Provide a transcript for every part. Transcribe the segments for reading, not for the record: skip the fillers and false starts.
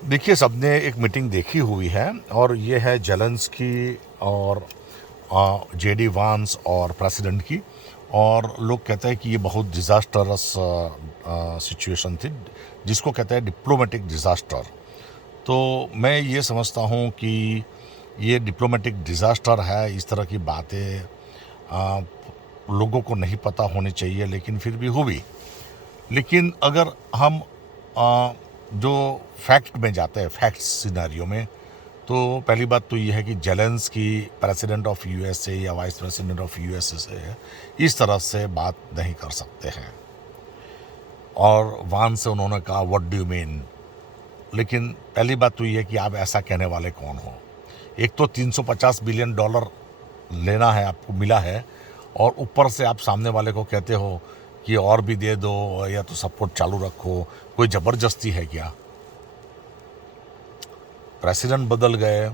देखिए, सबने एक मीटिंग देखी हुई है और ये है जेलेंस्की और जेडी वांस और प्रेसिडेंट की। और लोग कहते हैं कि ये बहुत डिज़ास्टरस सिचुएशन थी, जिसको कहते हैं डिप्लोमेटिक डिज़ास्टर। तो मैं ये समझता हूँ कि ये डिप्लोमेटिक डिज़ास्टर है। इस तरह की बातें आ, लोगों को नहीं पता होनी चाहिए, लेकिन फिर भी हुई। लेकिन अगर हम आ, जो फैक्ट में जाते हैं, फैक्ट्स सिनारियो में, तो पहली बात तो ये है कि जेलेंस्की प्रेसिडेंट ऑफ यूएसए या वाइस प्रेसिडेंट ऑफ यूएसए से इस तरह से बात नहीं कर सकते हैं। और वान से उन्होंने कहा व्हाट डू यू मीन। लेकिन पहली बात तो ये है कि आप ऐसा कहने वाले कौन हो। एक तो $350 बिलियन लेना है, आपको मिला है, और ऊपर से आप सामने वाले को कहते हो कि और भी दे दो या तो सपोर्ट चालू रखो। कोई ज़बरदस्ती है क्या? प्रेसिडेंट बदल गए,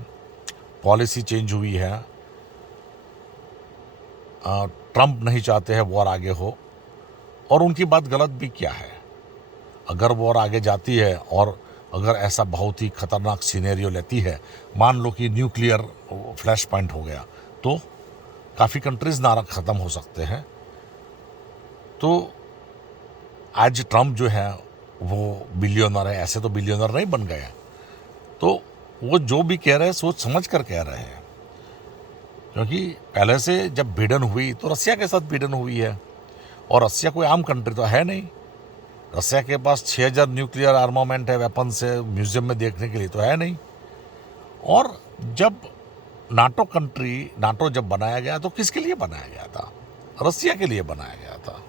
पॉलिसी चेंज हुई है, ट्रंप नहीं चाहते हैं वॉर आगे हो, और उनकी बात गलत भी क्या है? अगर वॉर आगे जाती है और अगर ऐसा बहुत ही खतरनाक सिनेरियो लेती है, मान लो कि न्यूक्लियर फ्लैश पॉइंट हो गया, तो काफ़ी कंट्रीज नारा ख़त्म हो सकते हैं। तो आज ट्रंप जो है वो बिलियनर है, ऐसे तो बिलियनर नहीं बन गए। तो वो जो भी कह रहे हैं सोच समझ कर कह रहे हैं, क्योंकि पहले से जब भिड़न हुई तो रसिया के साथ भिड़न हुई है, और रसिया कोई आम कंट्री तो है नहीं। रसिया के पास 6000 न्यूक्लियर आर्मामेंट है, वेपन्स है, म्यूजियम में देखने के लिए तो है नहीं। और जब नाटो जब बनाया गया तो किसके लिए बनाया गया था? रसिया के लिए बनाया गया था।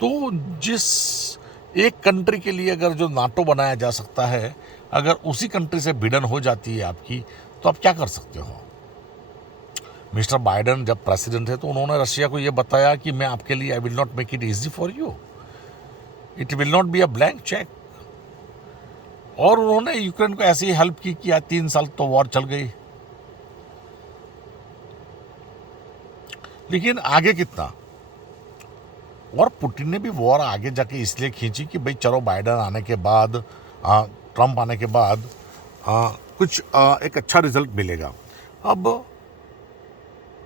तो जिस एक कंट्री के लिए अगर जो नाटो बनाया जा सकता है, अगर उसी कंट्री से भिड़न हो जाती है आपकी, तो आप क्या कर सकते हो? मिस्टर बाइडेन जब प्रेसिडेंट है तो उन्होंने रशिया को यह बताया कि मैं आपके लिए I will not make it easy for you, it will not be a blank cheque. और उन्होंने यूक्रेन को ऐसी हेल्प की कि आज 3 साल तो वॉर चल गई। लेकिन आगे कितना? और पुतिन ने भी वॉर आगे जाके इसलिए खींची कि भाई चलो बाइडेन आने के बाद, ट्रंप आने के बाद कुछ एक अच्छा रिजल्ट मिलेगा। अब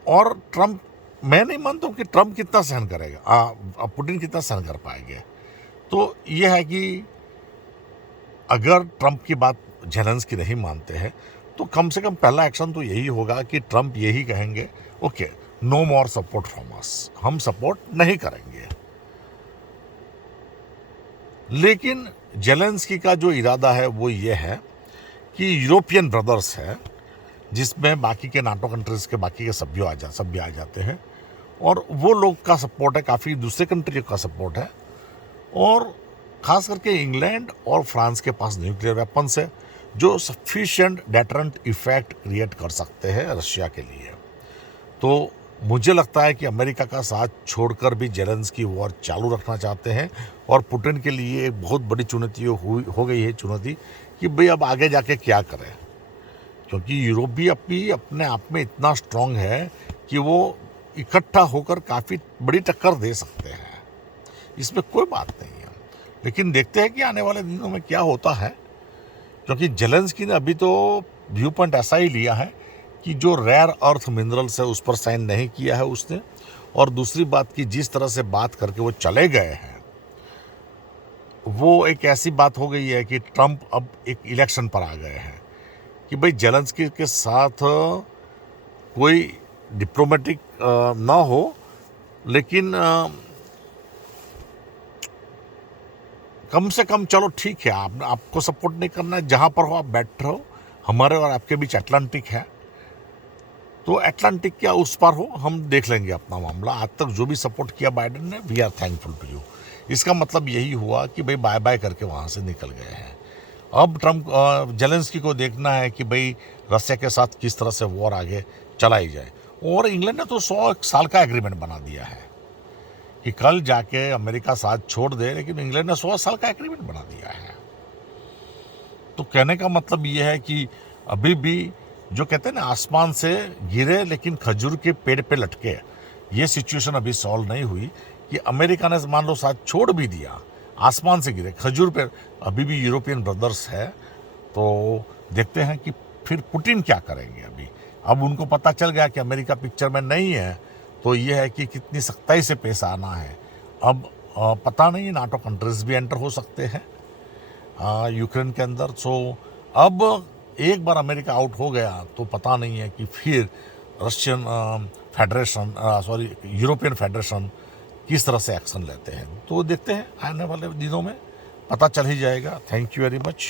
और ट्रंप, मैं नहीं मानता हूँ कि ट्रंप कितना सहन करेगा, पुतिन कितना सहन कर पाएंगे। तो ये है कि अगर ट्रंप की बात जेलेंस्की नहीं मानते हैं, तो कम से कम पहला एक्शन तो यही होगा कि ट्रंप यही कहेंगे, okay no more support from us, हम सपोर्ट नहीं करेंगे। लेकिन जेलेंस्की का जो इरादा है वो ये है कि यूरोपियन ब्रदर्स है, जिसमें बाकी के नाटो कंट्रीज के बाकी के सभ्य आ जाते हैं, और वो लोग का सपोर्ट है, काफ़ी दूसरे कंट्री का सपोर्ट है, और खास करके इंग्लैंड और फ्रांस के पास न्यूक्लियर वेपन्स है जो सफिशिएंट डेटरेंट इफेक्ट क्रिएट कर सकते हैं रशिया के लिए। तो मुझे लगता है कि अमेरिका का साथ छोड़कर भी जेलेंस्की वॉर चालू रखना चाहते हैं, और पुतिन के लिए एक बहुत बड़ी चुनौती हो गई है चुनौती कि भाई अब आगे जाके क्या करें, क्योंकि यूरोप भी अपने आप में इतना स्ट्रांग है कि वो इकट्ठा होकर काफ़ी बड़ी टक्कर दे सकते हैं, इसमें कोई बात नहीं है। लेकिन देखते हैं कि आने वाले दिनों में क्या होता है, क्योंकि जेलेंस्की ने अभी तो व्यू पॉइंट ऐसा ही लिया है कि जो रेयर अर्थ मिनरल्स है उस पर साइन नहीं किया है उसने। और दूसरी बात कि जिस तरह से बात करके वो चले गए हैं, वो एक ऐसी बात हो गई है कि ट्रंप अब एक इलेक्शन पर आ गए हैं कि भाई जेलेंस्की के साथ कोई डिप्लोमेटिक ना हो, लेकिन कम से कम चलो ठीक है, आपको सपोर्ट नहीं करना है, जहाँ पर हो आप बैठ रहो, हमारे और आपके बीच अटलांटिक है, तो अटलांटिक क्या उस पार हो, हम देख लेंगे अपना मामला। आज तक जो भी सपोर्ट किया बाइडेन ने, we are thankful to you. इसका मतलब यही हुआ कि भाई बाय बाय करके वहाँ से निकल गए हैं। अब ट्रंप जेलेंस्की को देखना है कि भाई रसिया के साथ किस तरह से वॉर आगे चलाई जाए। और इंग्लैंड ने तो 100 साल का एग्रीमेंट बना दिया है कि कल जाके अमेरिका साथ छोड़ दे, लेकिन इंग्लैंड ने 100 साल का एग्रीमेंट बना दिया है। तो कहने का मतलब ये है कि अभी भी जो कहते हैं ना, आसमान से गिरे लेकिन खजूर के पेड़ पे लटके, ये सिचुएशन अभी सॉल्व नहीं हुई कि अमेरिका ने मान लो साथ छोड़ भी दिया, आसमान से गिरे खजूर पे अभी भी यूरोपियन ब्रदर्स है। तो देखते हैं कि फिर पुतिन क्या करेंगे। अभी अब उनको पता चल गया कि अमेरिका पिक्चर में नहीं है, तो ये है कि कितनी सख्ताई से पेश आना है। अब पता नहीं, नाटो कंट्रीज भी एंटर हो सकते हैं यूक्रेन के अंदर। सो अब एक बार अमेरिका आउट हो गया तो पता नहीं है कि फिर रशियन फेडरेशन यूरोपियन फेडरेशन किस तरह से एक्शन लेते हैं। तो देखते हैं, आने वाले दिनों में पता चल ही जाएगा। Thank you very much.